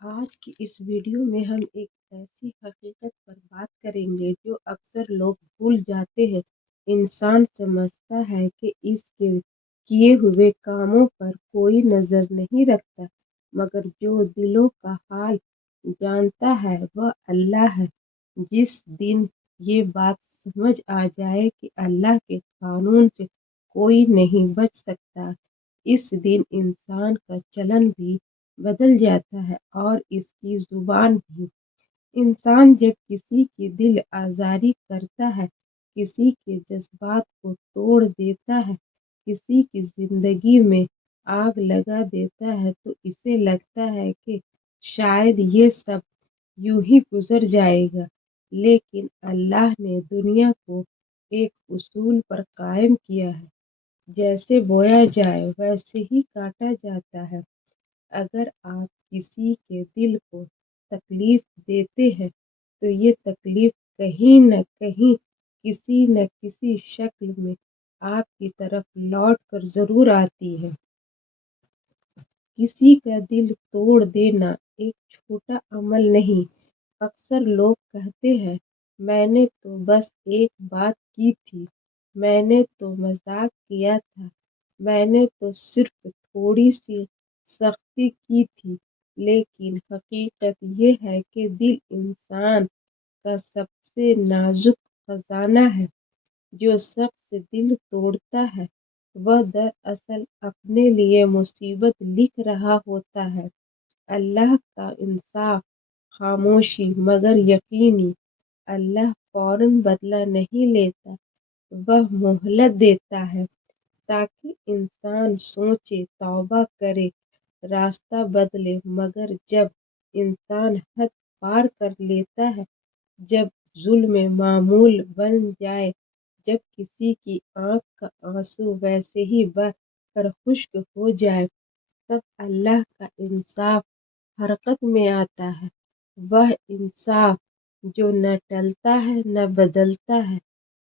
آج کی اس ویڈیو میں ہم ایک ایسی حقیقت پر بات کریں گے جو اکثر لوگ بھول جاتے ہیں۔ انسان سمجھتا ہے کہ اس کے کیے ہوئے کاموں پر کوئی نظر نہیں رکھتا، مگر جو دلوں کا حال جانتا ہے وہ اللہ ہے۔ جس دن یہ بات سمجھ آ جائے کہ اللہ کے قانون سے کوئی نہیں بچ سکتا، اس دن انسان کا چلن بھی بدل جاتا ہے اور اس کی زبان بھی۔ انسان جب کسی کی دل آزاری کرتا ہے، کسی کے جذبات کو توڑ دیتا ہے، کسی کی زندگی میں آگ لگا دیتا ہے تو اسے لگتا ہے کہ شاید یہ سب یوں ہی گزر جائے گا، لیکن اللہ نے دنیا کو ایک اصول پر قائم کیا ہے: جیسے بویا جائے ویسے ہی کاٹا جاتا ہے۔ اگر آپ کسی کے دل کو تکلیف دیتے ہیں تو یہ تکلیف کہیں نہ کہیں کسی نہ کسی شکل میں آپ کی طرف لوٹ کر ضرور آتی ہے۔ کسی کا دل توڑ دینا ایک چھوٹا عمل نہیں۔ اکثر لوگ کہتے ہیں، میں نے تو بس ایک بات کی تھی، میں نے تو مذاق کیا تھا، میں نے تو صرف تھوڑی سی سختی کی تھی۔ لیکن حقیقت یہ ہے کہ دل انسان کا سب سے نازک خزانہ ہے۔ جو شخص دل توڑتا ہے وہ دراصل اپنے لیے مصیبت لکھ رہا ہوتا ہے۔ اللہ کا انصاف خاموشی مگر یقینی۔ اللہ فوراً بدلہ نہیں لیتا، وہ مہلت دیتا ہے تاکہ انسان سوچے، توبہ کرے، راستہ بدلے۔ مگر جب انسان حد پار کر لیتا ہے، جب ظلم معمول بن جائے، جب کسی کی آنکھ کا آنسو ویسے ہی بہہ کر خشک ہو جائے، تب اللہ کا انصاف حرکت میں آتا ہے۔ وہ انصاف جو نہ ٹلتا ہے نہ بدلتا ہے۔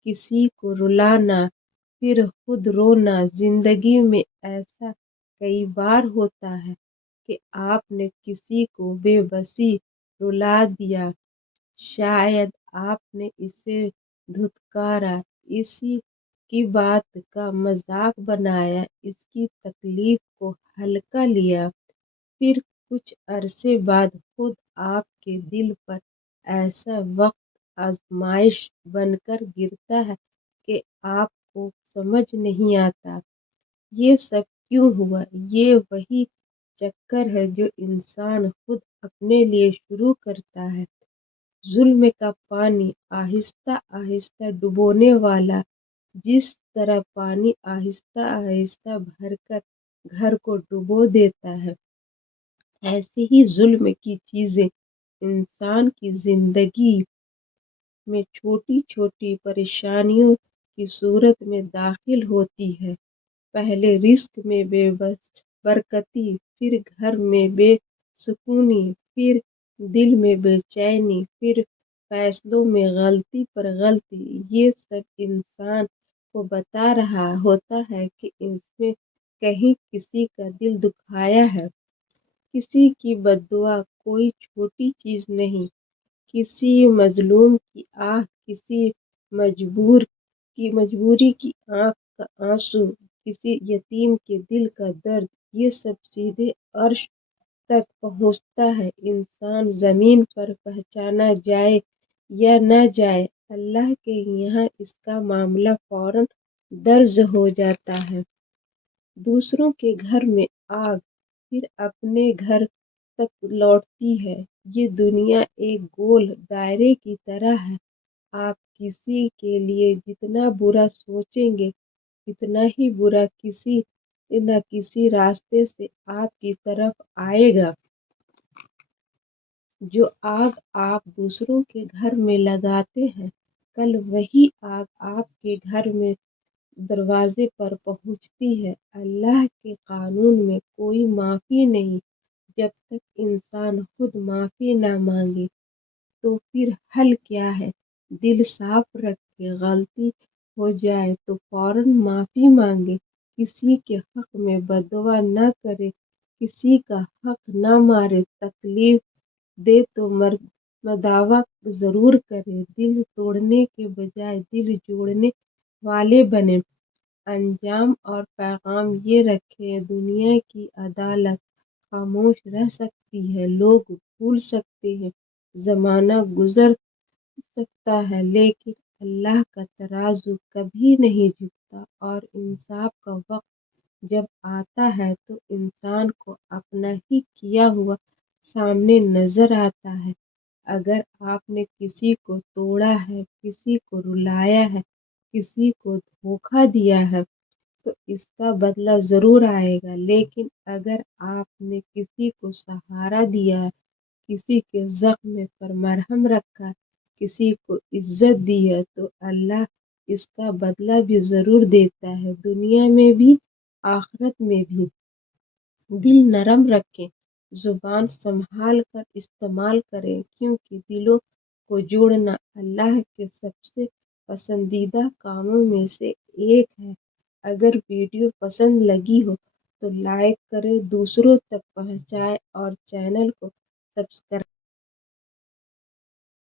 کسی کو رلانا پھر خود رونا۔ زندگی میں ایسا کئی بار ہوتا ہے کہ آپ نے کسی کو بے بسی رلا دیا، شاید آپ نے اسے دھتکارا، اسی کی بات کا مذاق بنایا، اس کی تکلیف کو ہلکا لیا، پھر کچھ عرصے بعد خود آپ کے دل پر ایسا وقت آزمائش بن کر گرتا ہے کہ آپ کو سمجھ نہیں آتا یہ سب کیوں ہوا۔ یہ وہی چکر ہے جو انسان خود اپنے لیے شروع کرتا ہے۔ ظلم کا پانی آہستہ آہستہ ڈبونے والا، جس طرح پانی آہستہ آہستہ بھر کر گھر کو ڈبو دیتا ہے، ایسے ہی ظلم کی چیزیں انسان کی زندگی میں چھوٹی چھوٹی پریشانیوں کی صورت میں داخل ہوتی ہے۔ پہلے رزق میں بے برکتی، پھر گھر میں بے سکونی، پھر دل میں بے چینی، پھر فیصلوں میں غلطی پر غلطی۔ یہ سب انسان کو بتا رہا ہوتا ہے کہ اس میں کہیں کسی کا دل دکھایا ہے۔ کسی کی بددعا کوئی چھوٹی چیز نہیں۔ کسی مظلوم کی آہ، کسی مجبوری کی آنکھ کا آنسو، کسی یتیم کے دل کا درد، یہ سب سیدھے عرش تک پہنچتا ہے۔ انسان زمین پر پہچانا جائے یا نہ جائے، اللہ کے یہاں اس کا معاملہ فوراً درج ہو جاتا ہے۔ دوسروں کے گھر میں آگ پھر اپنے گھر تک لوٹتی ہے۔ یہ دنیا ایک گول دائرے کی طرح ہے۔ آپ کسی کے لیے جتنا برا سوچیں گے، اتنا ہی برا کسی نہ کسی راستے سے آپ کی طرف آئے گا۔ جو آگ آپ دوسروں کے گھر میں لگاتے ہیں، کل وہی آگ آپ کے گھر میں دروازے پر پہنچتی ہے۔ اللہ کے قانون میں کوئی معافی نہیں۔ جب تک انسان خود معافی نہ مانگے تو پھر حل کیا ہے؟ دل صاف رکھے، غلطی ہو جائے تو فوراً معافی مانگے، کسی کے حق میں بددعا نہ کرے، کسی کا حق نہ مارے، تکلیف دے تو مداوا ضرور کرے، دل توڑنے کے بجائے دل جوڑنے والے بنے۔ انجام اور پیغام یہ رکھے، دنیا کی عدالت خاموش رہ سکتی ہے، لوگ بھول سکتے ہیں، زمانہ گزر سکتا ہے، لیکن اللہ کا ترازو کبھی نہیں جھکتا، اور انصاف کا وقت جب آتا ہے تو انسان کو اپنا ہی کیا ہوا سامنے نظر آتا ہے۔ اگر آپ نے کسی کو توڑا ہے، کسی کو رلایا ہے، کسی کو دھوکہ دیا ہے تو اس کا بدلہ ضرور آئے گا، لیکن اگر آپ نے کسی کو سہارا دیا ہے، کسی کے زخم پر مرہم رکھا، کسی کو عزت دی ہے تو اللہ اس کا بدلہ بھی ضرور دیتا ہے، دنیا میں بھی آخرت میں بھی۔ دل نرم رکھیں، زبان سنبھال کر استعمال کریں، کیونکہ دلوں کو جوڑنا اللہ کے سب سے پسندیدہ کاموں میں سے ایک ہے۔ اگر ویڈیو پسند لگی ہو تو لائک کریں، دوسروں تک پہنچائیں اور چینل کو سبسکرائب